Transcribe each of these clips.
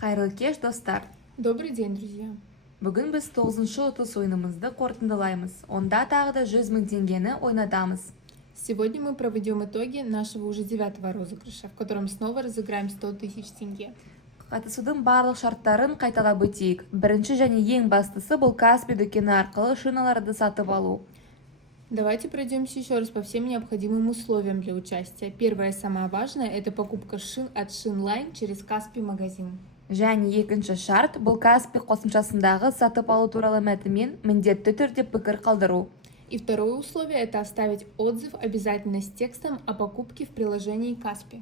Қайырлы кеш, достар! Добрый день, друзья! Бүгін біз 9-шы ұтыс ойынымызды қорытындылаймыз. Онда тағы да 100 000 теңгені ойнатамыз. Сегодня мы проведем итоги нашего уже 9-го розыгрыша, в котором снова разыграем 100 000 тенге. Қатысудың барлық шарттарын қайталап өтейік. Бірінші және ең бастысы бұл Каспий дүкені арқылы шиналарды сатып алу. Давайте пройдемся еще раз по всем необходимым условиям для участия. Первое и самое важное – это покупка шин от Шинлайн через Каспий магазин. Және екінші шарт бұл Каспий қосымшасындағы сатып алу туралы мәтінмен міндетті түрде пікір қалдыру. И второе условие – это оставить отзыв обязательно с текстом о покупке в приложении Каспий.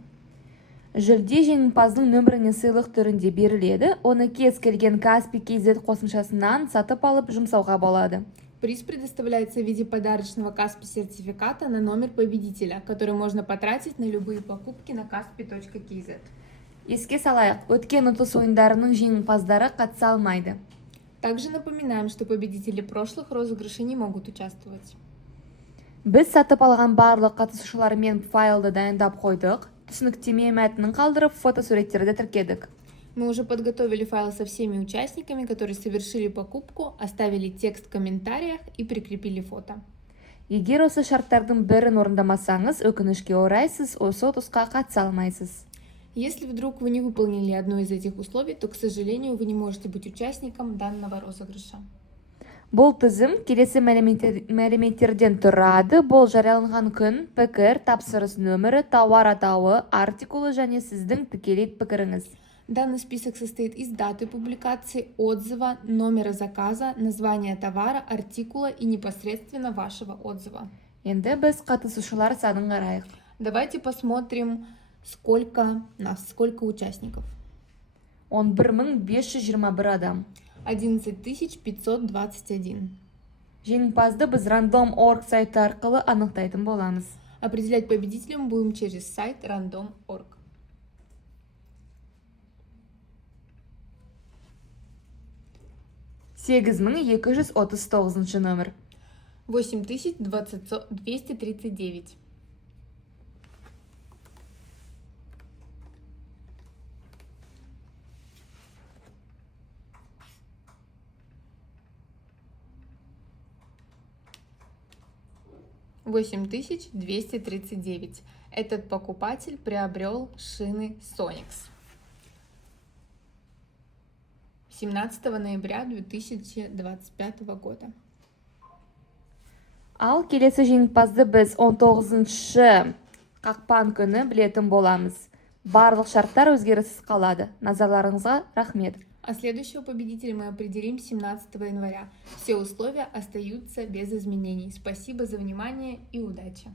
Жүлде жеңімпаздың нөміріне сыйлық түрінде беріледі, оны кез келген Каспий KZ қосымшасынан сатып алып жұмсауға болады. Приз предоставляется в виде подарочного Каспий сертификата на номер победителя, который можно потратить на любые покупки на kaspi.kz. Еске салайық, өткен ұтыс ойындарының жеңімпаздары қатыса алмайды. Также напоминаем, что победители прошлых розыгрышей не могут участвовать. Біз сатып алған барлық қатысушылармен файлды дайындап қойдық, түсініктеме мәтінін қалдырып, фотосуреттерді тіркедік. Мы уже подготовили файлы со всеми участниками, которые совершили покупку, оставили текст в комментариях и прикрепили фото. Егер осы шарттардың бірін орындамасаңыз, өкінішке орай сіз осы ұтысқа қатыса алмайсыз. Если вдруг вы не выполнили одно из этих условий, то, к сожалению, вы не можете быть участником данного розыгрыша. Бұл тізім келесі мәліметтерден тұрады. Бұл жарияланған күн, пікір, тапсырыс нөмірі, тауар атауы, артикулы және сіздің тікелей пікіріңіз. Данный список состоит из даты публикации, отзыва, номера заказа, названия товара, артикула и непосредственно вашего отзыва. Енді біз қатысушылар санын қарайық. Давайте посмотрим, сколько участников. 11 521 адам. 11 521. Жеңімпазды біз random.org сайты арқылы анықтайтын боламыз. Определять победителем будем через сайт random.org. Сегіз мың 239 номер. 8239. 8239. Этот покупатель приобрел шины Sonix 17 ноября 2025 года. Ал келесі жеңімпазды біз 19-шы қақпан күні білетін боламыз. Барлық шарттар өзгеріссіз қалады. Назарларыңызға рахмет. А следующего победителя мы определим 17 января. Все условия остаются без изменений. Спасибо за внимание и удачи!